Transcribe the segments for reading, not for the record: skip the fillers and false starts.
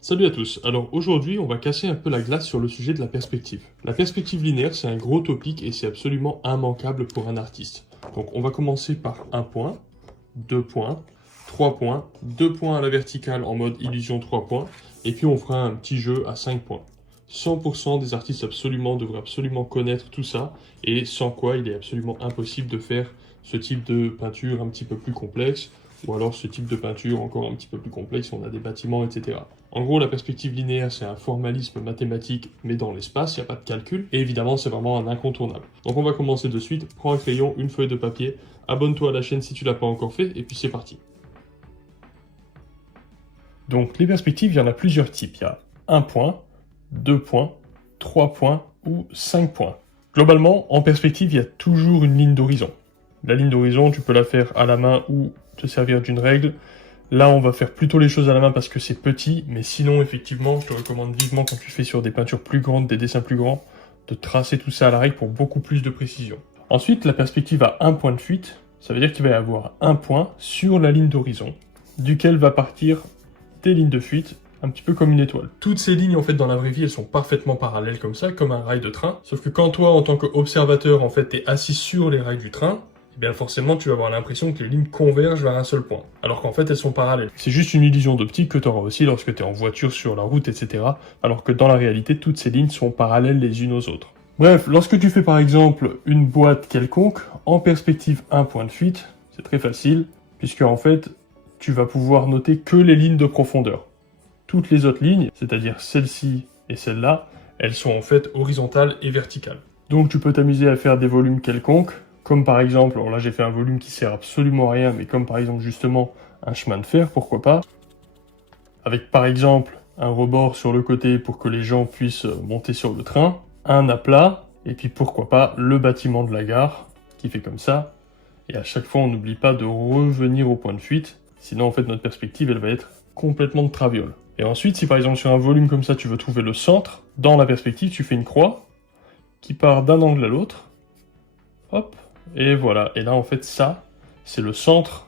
Salut à tous, alors aujourd'hui on va casser un peu la glace sur le sujet de la perspective. La perspective linéaire c'est un gros topic et c'est absolument immanquable pour un artiste. Donc on va commencer par un point, 2 points, 3 points, 2 points à la verticale en mode illusion 3 points, et puis on fera un petit jeu à 5 points. 100% des artistes devraient absolument connaître tout ça, et sans quoi il est absolument impossible de faire ce type de peinture un petit peu plus complexe, ou alors ce type de peinture encore un petit peu plus complexe si on a des bâtiments, etc. En gros, la perspective linéaire, c'est un formalisme mathématique, mais dans l'espace, il n'y a pas de calcul, et évidemment, c'est vraiment un incontournable. Donc on va commencer de suite, prends un crayon, une feuille de papier, abonne-toi à la chaîne si tu l'as pas encore fait, et puis c'est parti. Donc les perspectives, il y en a plusieurs types. Il y a 1 point, 2 points, 3 points ou 5 points. Globalement, en perspective, il y a toujours une ligne d'horizon. La ligne d'horizon, tu peux la faire à la main ou te servir d'une règle. Là, on va faire plutôt les choses à la main parce que c'est petit, mais sinon, effectivement, je te recommande vivement quand tu fais sur des peintures plus grandes, des dessins plus grands, de tracer tout ça à la règle pour beaucoup plus de précision. Ensuite, la perspective a un point de fuite, ça veut dire qu'il va y avoir un point sur la ligne d'horizon, duquel va partir des lignes de fuite, un petit peu comme une étoile. Toutes ces lignes, en fait, dans la vraie vie, elles sont parfaitement parallèles comme ça, comme un rail de train. Sauf que quand toi, en tant qu'observateur, en fait, t'es assis sur les rails du train, eh bien forcément, tu vas avoir l'impression que les lignes convergent vers un seul point. Alors qu'en fait, elles sont parallèles. C'est juste une illusion d'optique que tu auras aussi lorsque tu es en voiture, sur la route, etc. Alors que dans la réalité, toutes ces lignes sont parallèles les unes aux autres. Bref, lorsque tu fais par exemple une boîte quelconque, en perspective un point de fuite, c'est très facile, puisque en fait, tu vas pouvoir noter que les lignes de profondeur. Toutes les autres lignes, c'est-à-dire celle-ci et celle-là, elles sont en fait horizontales et verticales. Donc tu peux t'amuser à faire des volumes quelconques, comme par exemple, alors là j'ai fait un volume qui sert absolument à rien, mais comme par exemple justement un chemin de fer, pourquoi pas, avec par exemple un rebord sur le côté pour que les gens puissent monter sur le train, un aplat, et puis pourquoi pas le bâtiment de la gare, qui fait comme ça, et à chaque fois on n'oublie pas de revenir au point de fuite, sinon en fait notre perspective elle va être complètement de traviole. Et ensuite, si par exemple sur un volume comme ça tu veux trouver le centre, dans la perspective tu fais une croix, qui part d'un angle à l'autre, hop, et voilà. Et là en fait ça, c'est le centre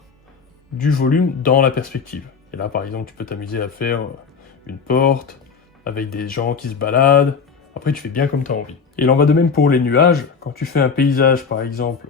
du volume dans la perspective. Et là par exemple tu peux t'amuser à faire une porte, avec des gens qui se baladent, après tu fais bien comme tu as envie. Et il en va de même pour les nuages, quand tu fais un paysage par exemple,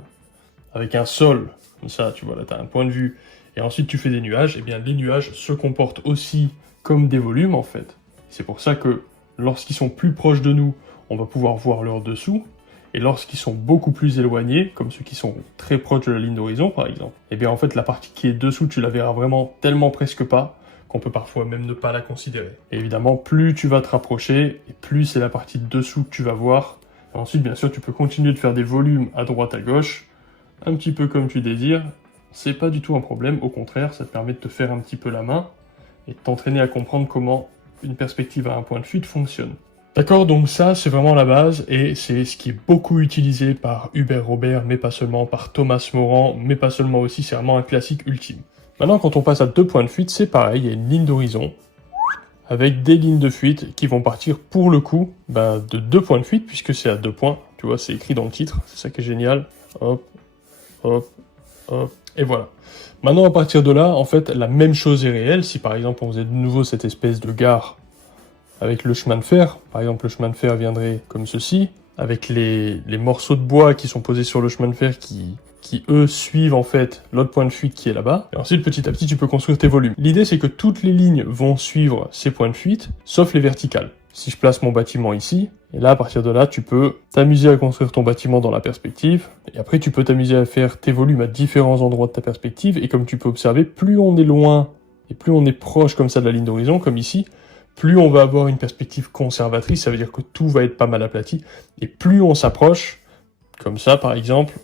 avec un sol, comme ça, tu vois, là, tu as un point de vue, et ensuite tu fais des nuages, et bien les nuages se comportent aussi comme des volumes, en fait. C'est pour ça que lorsqu'ils sont plus proches de nous, on va pouvoir voir leur dessous, et lorsqu'ils sont beaucoup plus éloignés, comme ceux qui sont très proches de la ligne d'horizon, par exemple, et bien en fait, la partie qui est dessous, tu la verras vraiment tellement presque pas, qu'on peut parfois même ne pas la considérer. Et évidemment, plus tu vas te rapprocher, et plus c'est la partie de dessous que tu vas voir. Et ensuite, bien sûr, tu peux continuer de faire des volumes à droite, à gauche, un petit peu comme tu désires, c'est pas du tout un problème, au contraire, ça te permet de te faire un petit peu la main et de t'entraîner à comprendre comment une perspective à un point de fuite fonctionne. D'accord, donc ça c'est vraiment la base et c'est ce qui est beaucoup utilisé par Hubert Robert, mais pas seulement, par Thomas Morand, mais pas seulement aussi, c'est vraiment un classique ultime. Maintenant quand on passe à 2 points de fuite, c'est pareil, il y a une ligne d'horizon avec des lignes de fuite qui vont partir pour le coup de 2 points de fuite puisque c'est à 2 points, tu vois, c'est écrit dans le titre, c'est ça qui est génial, hop, hop, hop, et voilà. Maintenant, à partir de là, en fait, la même chose est réelle. Si par exemple, on faisait de nouveau cette espèce de gare avec le chemin de fer, par exemple, le chemin de fer viendrait comme ceci, avec les morceaux de bois qui sont posés sur le chemin de fer qui eux, suivent en fait l'autre point de fuite qui est là-bas. Et ensuite, petit à petit, tu peux construire tes volumes. L'idée, c'est que toutes les lignes vont suivre ces points de fuite, sauf les verticales. Si je place mon bâtiment ici, et là, à partir de là, tu peux t'amuser à construire ton bâtiment dans la perspective, et après, tu peux t'amuser à faire tes volumes à différents endroits de ta perspective, et comme tu peux observer, plus on est loin, et plus on est proche comme ça de la ligne d'horizon, comme ici, plus on va avoir une perspective conservatrice, ça veut dire que tout va être pas mal aplati, et plus on s'approche, comme ça par exemple,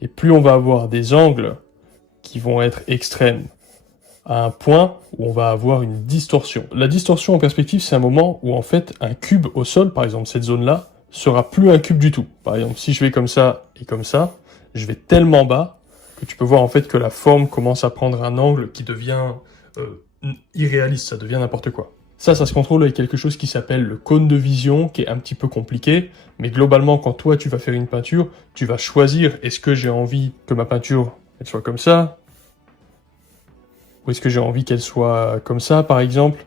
et plus on va avoir des angles qui vont être extrêmes, à un point où on va avoir une distorsion. La distorsion en perspective, c'est un moment où en fait un cube au sol, par exemple cette zone-là, sera plus un cube du tout. Par exemple, si je vais comme ça et comme ça, je vais tellement bas que tu peux voir en fait que la forme commence à prendre un angle qui devient irréaliste, ça devient n'importe quoi. Ça se contrôle avec quelque chose qui s'appelle le cône de vision, qui est un petit peu compliqué, mais globalement, quand toi tu vas faire une peinture, tu vas choisir est-ce que j'ai envie que ma peinture elle soit comme ça, ou Ou est-ce que j'ai envie qu'elle soit comme ça, par exemple?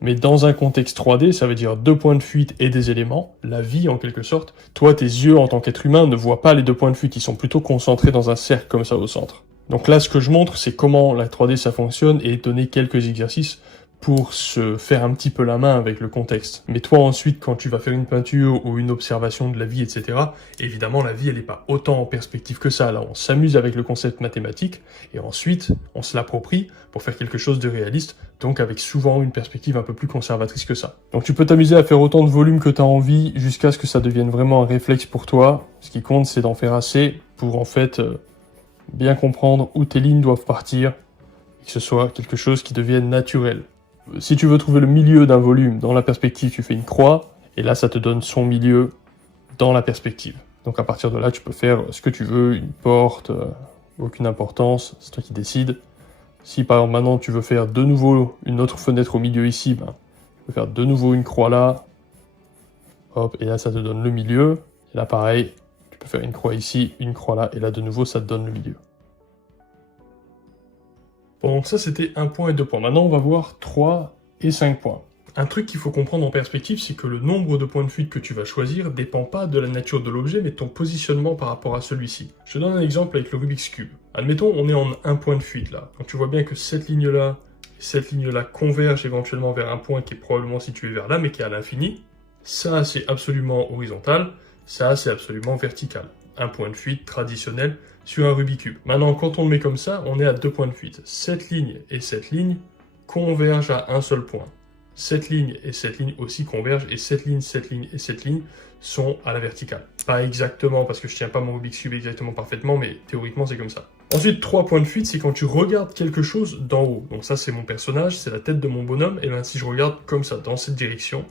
Mais dans un contexte 3D, ça veut dire 2 points de fuite et des éléments, la vie en quelque sorte. Toi, tes yeux en tant qu'être humain ne voient pas les 2 points de fuite, ils sont plutôt concentrés dans un cercle comme ça au centre. Donc là, ce que je montre, c'est comment la 3D ça fonctionne et donner quelques exercices pour se faire un petit peu la main avec le contexte. Mais toi ensuite, quand tu vas faire une peinture ou une observation de la vie, etc., évidemment la vie elle n'est pas autant en perspective que ça. Là on s'amuse avec le concept mathématique et ensuite on se l'approprie pour faire quelque chose de réaliste, donc avec souvent une perspective un peu plus conservatrice que ça. Donc tu peux t'amuser à faire autant de volume que tu as envie jusqu'à ce que ça devienne vraiment un réflexe pour toi. Ce qui compte c'est d'en faire assez pour en fait bien comprendre où tes lignes doivent partir et que ce soit quelque chose qui devienne naturel. Si tu veux trouver le milieu d'un volume dans la perspective, tu fais une croix, et là ça te donne son milieu dans la perspective. Donc à partir de là, tu peux faire ce que tu veux, une porte, aucune importance, c'est toi qui décides. Si par exemple maintenant tu veux faire de nouveau une autre fenêtre au milieu ici, ben, tu peux faire de nouveau une croix là, hop, et là ça te donne le milieu. Et là pareil, tu peux faire une croix ici, une croix là, et là de nouveau ça te donne le milieu. Bon, donc ça c'était 1 point et 2 points. Maintenant on va voir 3 et 5 points. Un truc qu'il faut comprendre en perspective, c'est que le nombre de points de fuite que tu vas choisir ne dépend pas de la nature de l'objet, mais de ton positionnement par rapport à celui-ci. Je te donne un exemple avec le Rubik's Cube. Admettons, on est en 1 point de fuite là. Donc tu vois bien que cette ligne-là et cette ligne-là convergent éventuellement vers un point qui est probablement situé vers là, mais qui est à l'infini. Ça, c'est absolument horizontal. Ça, c'est absolument vertical. Un point de fuite traditionnel sur un Rubik's Cube. Maintenant, quand on le met comme ça, on est à 2 points de fuite. Cette ligne et cette ligne convergent à un seul point. Cette ligne et cette ligne aussi convergent, et cette ligne et cette ligne sont à la verticale. Pas exactement, parce que je tiens pas mon Rubik's Cube exactement parfaitement, mais théoriquement c'est comme ça. Ensuite, 3 points de fuite, c'est quand tu regardes quelque chose d'en haut. Donc ça, c'est mon personnage, c'est la tête de mon bonhomme, et bien si je regarde comme ça, dans cette direction,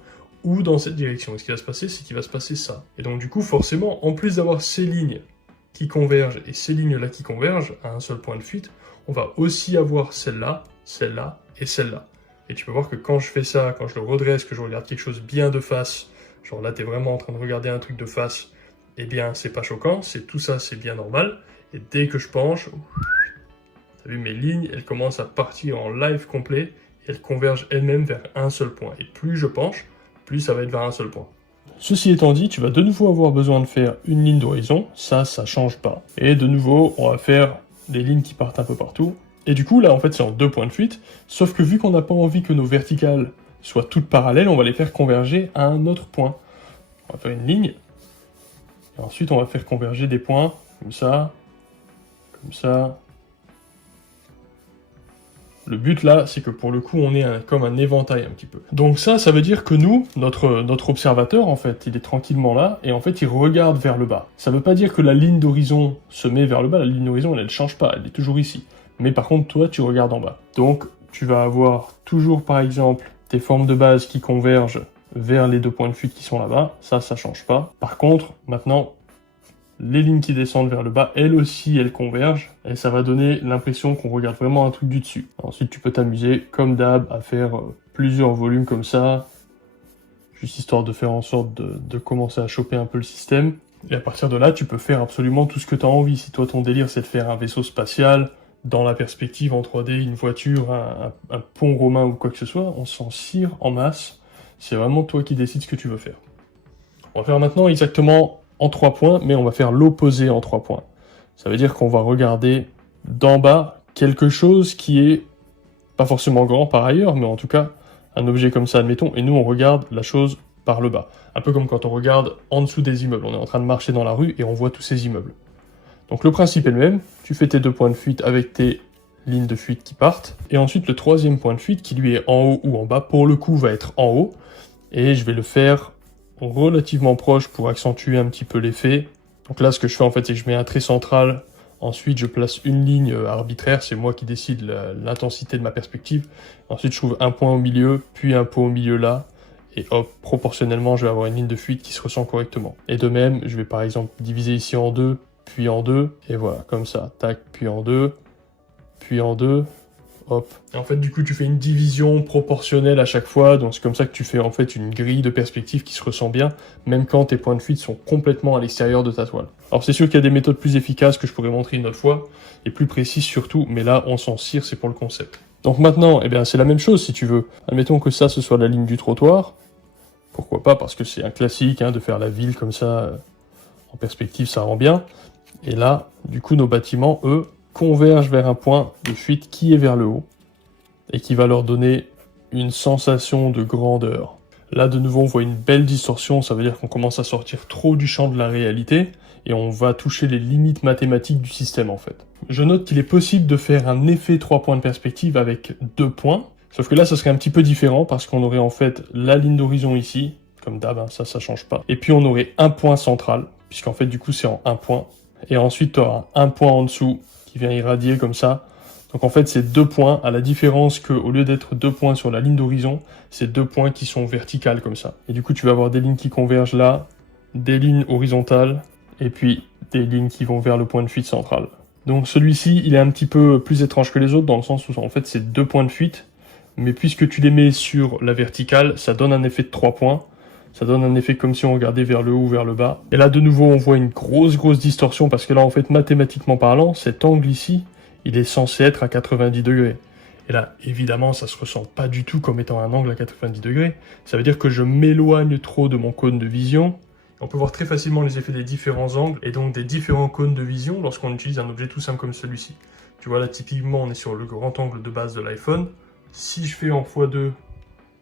ou dans cette direction, et ce qui va se passer, c'est qu'il va se passer ça. Et donc du coup, forcément, en plus d'avoir ces lignes qui convergent et ces lignes-là qui convergent à un seul point de fuite, on va aussi avoir celle-là, celle-là et celle-là. Et tu peux voir que quand je fais ça, quand je le redresse, que je regarde quelque chose bien de face, genre là, tu es vraiment en train de regarder un truc de face, eh bien, c'est pas choquant, c'est tout ça, c'est bien normal. Et dès que je penche, t'as vu, mes lignes, elles commencent à partir en live complet, et elles convergent elles-mêmes vers un seul point. Et plus je penche, plus ça va être vers un seul point. Ceci étant dit, tu vas de nouveau avoir besoin de faire une ligne d'horizon, ça change pas. Et de nouveau, on va faire des lignes qui partent un peu partout. Et du coup, là, en fait, c'est en 2 points de fuite, sauf que vu qu'on n'a pas envie que nos verticales soient toutes parallèles, on va les faire converger à un autre point. On va faire une ligne, et ensuite on va faire converger des points, comme ça, comme ça. Le but là, c'est que pour le coup, on est comme un éventail un petit peu. Donc ça veut dire que nous, notre observateur, en fait, il est tranquillement là, et en fait, il regarde vers le bas. Ça veut pas dire que la ligne d'horizon se met vers le bas, la ligne d'horizon, elle change pas, elle est toujours ici. Mais par contre, toi, tu regardes en bas. Donc, tu vas avoir toujours, par exemple, tes formes de base qui convergent vers les 2 points de fuite qui sont là-bas. Ça change pas. Par contre, maintenant, les lignes qui descendent vers le bas, elles aussi, elles convergent, et ça va donner l'impression qu'on regarde vraiment un truc du dessus. Ensuite, tu peux t'amuser, comme d'hab, à faire plusieurs volumes comme ça, juste histoire de faire en sorte de commencer à choper un peu le système. Et à partir de là, tu peux faire absolument tout ce que tu as envie. Si toi, ton délire, c'est de faire un vaisseau spatial, dans la perspective en 3D, une voiture, un pont romain ou quoi que ce soit, on s'en cire en masse. C'est vraiment toi qui décides ce que tu veux faire. On va faire maintenant exactement en 3 points, mais on va faire l'opposé en 3 points. Ça veut dire qu'on va regarder d'en bas quelque chose qui est pas forcément grand par ailleurs, mais en tout cas un objet comme ça, admettons, et nous on regarde la chose par le bas. Un peu comme quand on regarde en dessous des immeubles. On est en train de marcher dans la rue et on voit tous ces immeubles. Donc le principe est le même, tu fais tes 2 points de fuite avec tes lignes de fuite qui partent, et ensuite le 3e point de fuite qui lui est en haut ou en bas, pour le coup va être en haut, et je vais le faire relativement proche pour accentuer un petit peu l'effet. Donc là ce que je fais en fait c'est que je mets un trait central, ensuite je place une ligne arbitraire, c'est moi qui décide l'intensité de ma perspective, ensuite je trouve un point au milieu, puis un point au milieu là, et hop, proportionnellement je vais avoir une ligne de fuite qui se ressent correctement. Et de même, je vais par exemple diviser ici en 2, puis en 2, et voilà, comme ça, tac, puis en 2, hop. Et en fait, du coup, tu fais une division proportionnelle à chaque fois, donc c'est comme ça que tu fais en fait une grille de perspective qui se ressent bien, même quand tes points de fuite sont complètement à l'extérieur de ta toile. Alors c'est sûr qu'il y a des méthodes plus efficaces que je pourrais montrer une autre fois, et plus précises surtout, mais là, on s'en cire, c'est pour le concept. Donc maintenant, eh bien, c'est la même chose si tu veux. Admettons que ça, ce soit la ligne du trottoir. Pourquoi pas, parce que c'est un classique hein, de faire la ville comme ça, en perspective, ça rend bien. Et là, du coup, nos bâtiments, eux, convergent vers un point de fuite qui est vers le haut, et qui va leur donner une sensation de grandeur. Là, de nouveau, on voit une belle distorsion, ça veut dire qu'on commence à sortir trop du champ de la réalité, et on va toucher les limites mathématiques du système, en fait. Je note qu'il est possible de faire un effet 3 points de perspective avec 2 points, sauf que là, ça serait un petit peu différent, parce qu'on aurait en fait la ligne d'horizon ici, comme d'hab, hein, ça change pas, et puis on aurait un point central, puisqu'en fait, du coup, c'est en un point, et ensuite, tu auras un point en dessous, qui vient irradier comme ça. Donc en fait, c'est 2 points, à la différence qu'au lieu d'être 2 points sur la ligne d'horizon, c'est 2 points qui sont verticales comme ça. Et du coup, tu vas avoir des lignes qui convergent là, des lignes horizontales, et puis des lignes qui vont vers le point de fuite central. Donc celui-ci, il est un petit peu plus étrange que les autres, dans le sens où en fait, c'est 2 points de fuite, mais puisque tu les mets sur la verticale, ça donne un effet de 3 points. Ça donne un effet comme si on regardait vers le haut ou vers le bas. Et là, de nouveau, on voit une grosse distorsion, parce que là, en fait, mathématiquement parlant, cet angle ici, il est censé être à 90 degrés. Et là, évidemment, ça se ressent pas du tout comme étant un angle à 90 degrés. Ça veut dire que je m'éloigne trop de mon cône de vision. On peut voir très facilement les effets des différents angles, et donc des différents cônes de vision, lorsqu'on utilise un objet tout simple comme celui-ci. Tu vois, là, typiquement, on est sur le grand angle de base de l'iPhone. Si je fais en x2,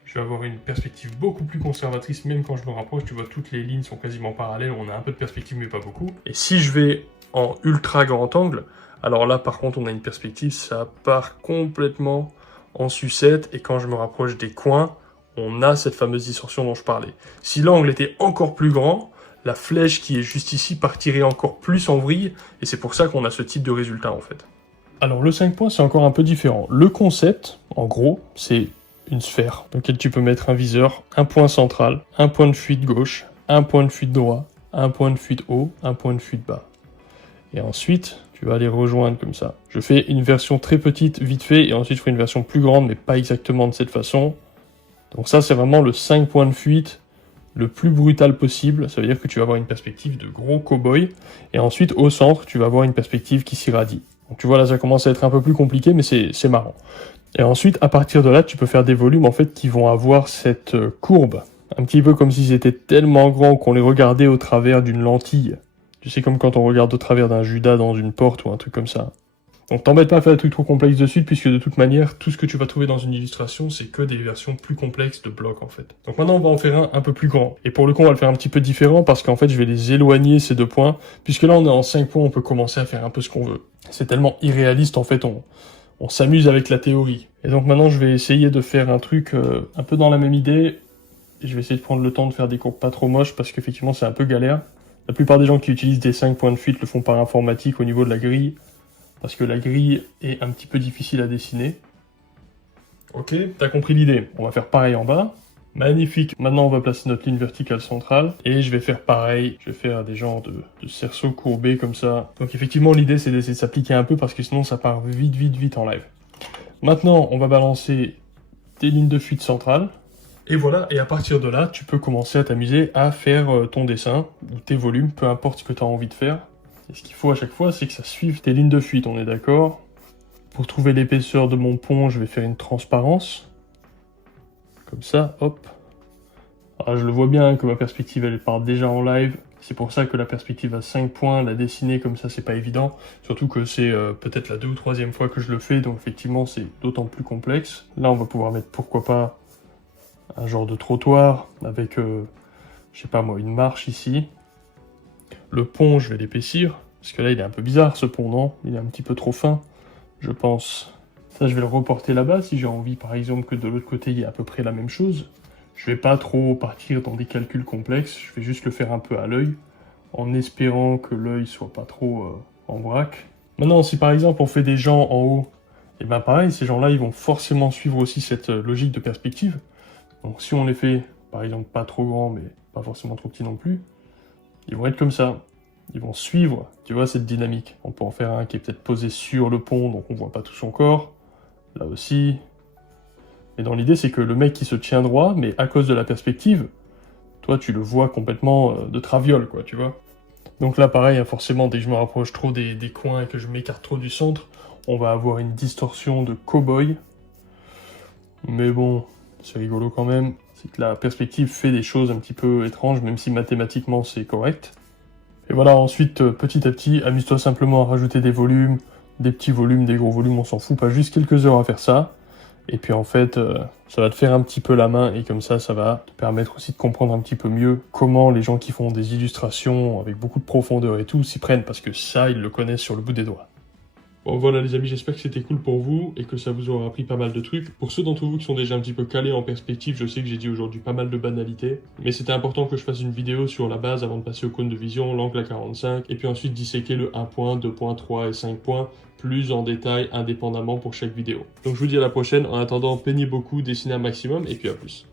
je vais avoir une perspective beaucoup plus conservatrice, même quand je me rapproche, tu vois, toutes les lignes sont quasiment parallèles, on a un peu de perspective, mais pas beaucoup. Et si je vais en ultra grand angle, alors là, par contre, on a une perspective, ça part complètement en sucette, et quand je me rapproche des coins, on a cette fameuse distorsion dont je parlais. Si l'angle était encore plus grand, la flèche qui est juste ici partirait encore plus en vrille, et c'est pour ça qu'on a ce type de résultat, en fait. Alors, le 5 points, c'est encore un peu différent. Le concept, en gros, c'est une sphère dans laquelle tu peux mettre un viseur, un point central, un point de fuite gauche, un point de fuite droit, un point de fuite haut, un point de fuite bas. Et ensuite, tu vas les rejoindre comme ça. Je fais une version très petite, vite fait, et ensuite je ferai une version plus grande, mais pas exactement de cette façon. Donc ça, c'est vraiment le 5 points de fuite le plus brutal possible. Ça veut dire que tu vas avoir une perspective de gros cow-boy. Et ensuite, au centre, tu vas avoir une perspective qui s'irradie. Donc tu vois, là, ça commence à être un peu plus compliqué, mais c'est marrant. Et ensuite, à partir de là, tu peux faire des volumes en fait qui vont avoir cette courbe, un petit peu comme s'ils étaient tellement grands qu'on les regardait au travers d'une lentille. Tu sais, comme quand on regarde au travers d'un Judas dans une porte ou un truc comme ça. Donc t'embête pas à faire des trucs trop complexes de suite, puisque de toute manière, tout ce que tu vas trouver dans une illustration, c'est que des versions plus complexes de blocs en fait. Donc maintenant, on va en faire un peu plus grand. Et pour le coup, on va le faire un petit peu différent, parce qu'en fait, je vais les éloigner, ces 2 points, puisque là, on est en 5 points, on peut commencer à faire un peu ce qu'on veut. C'est tellement irréaliste, en fait, on s'amuse avec la théorie. Et donc maintenant, je vais essayer de faire un truc un peu dans la même idée. Et je vais essayer de prendre le temps de faire des courbes pas trop moches, parce qu'effectivement, c'est un peu galère. La plupart des gens qui utilisent des 5 points de fuite le font par informatique au niveau de la grille, parce que la grille est un petit peu difficile à dessiner. Ok, t'as compris l'idée. On va faire pareil en bas. Magnifique. Maintenant, on va placer notre ligne verticale centrale. Et je vais faire pareil. Je vais faire des genres de cerceaux courbés comme ça. Donc effectivement, l'idée, c'est d'essayer de s'appliquer un peu, parce que sinon, ça part vite en live. Maintenant, on va balancer des lignes de fuite centrales. Et voilà, et à partir de là, tu peux commencer à t'amuser à faire ton dessin, ou tes volumes, peu importe ce que tu as envie de faire. Et ce qu'il faut à chaque fois, c'est que ça suive tes lignes de fuite, on est d'accord? Pour trouver l'épaisseur de mon pont, je vais faire une transparence. Comme ça, hop. Alors, je le vois bien que ma perspective, elle part déjà en live. C'est pour ça que la perspective à 5 points, la dessiner comme ça, c'est pas évident. Surtout que c'est peut-être la 2e ou 3e fois que je le fais, donc effectivement, c'est d'autant plus complexe. Là, on va pouvoir mettre, pourquoi pas, un genre de trottoir avec, je sais pas moi, une marche ici. Le pont, je vais l'épaissir, parce que là, il est un peu bizarre, ce pont, non? Il est un petit peu trop fin, je pense. Ça, je vais le reporter là-bas, si j'ai envie, par exemple, que de l'autre côté, il y ait à peu près la même chose. Je vais pas trop partir dans des calculs complexes, je vais juste le faire un peu à l'œil, en espérant que l'œil soit pas trop en vrac. Maintenant, si par exemple, on fait des gens en haut, et ben pareil, ces gens-là, ils vont forcément suivre aussi cette logique de perspective. Donc si on les fait, par exemple, pas trop grands, mais pas forcément trop petits non plus, ils vont être comme ça. Ils vont suivre, tu vois, cette dynamique. On peut en faire un qui est peut-être posé sur le pont, donc on voit pas tout son corps. Là aussi. Et dans l'idée, c'est que le mec qui se tient droit, mais à cause de la perspective, toi, tu le vois complètement de traviole, quoi, tu vois. Donc là, pareil, hein, forcément, dès que je me rapproche trop des coins et que je m'écarte trop du centre, on va avoir une distorsion de cow-boy. Mais bon, c'est rigolo quand même. C'est que la perspective fait des choses un petit peu étranges, même si mathématiquement c'est correct. Et voilà, ensuite, petit à petit, amuse-toi simplement à rajouter des volumes, des petits volumes, des gros volumes, on s'en fout, pas juste quelques heures à faire ça. Et puis en fait, ça va te faire un petit peu la main, et comme ça va te permettre aussi de comprendre un petit peu mieux comment les gens qui font des illustrations avec beaucoup de profondeur et tout s'y prennent, parce que ça, ils le connaissent sur le bout des doigts. Bon voilà les amis, j'espère que c'était cool pour vous et que ça vous aura appris pas mal de trucs. Pour ceux d'entre vous qui sont déjà un petit peu calés en perspective, je sais que j'ai dit aujourd'hui pas mal de banalités, mais c'était important que je fasse une vidéo sur la base avant de passer au cône de vision, l'angle à 45, et puis ensuite disséquer le 1 point, 2 points, 3 et 5 points, plus en détail indépendamment pour chaque vidéo. Donc je vous dis à la prochaine, en attendant peignez beaucoup, dessinez un maximum, et puis à plus.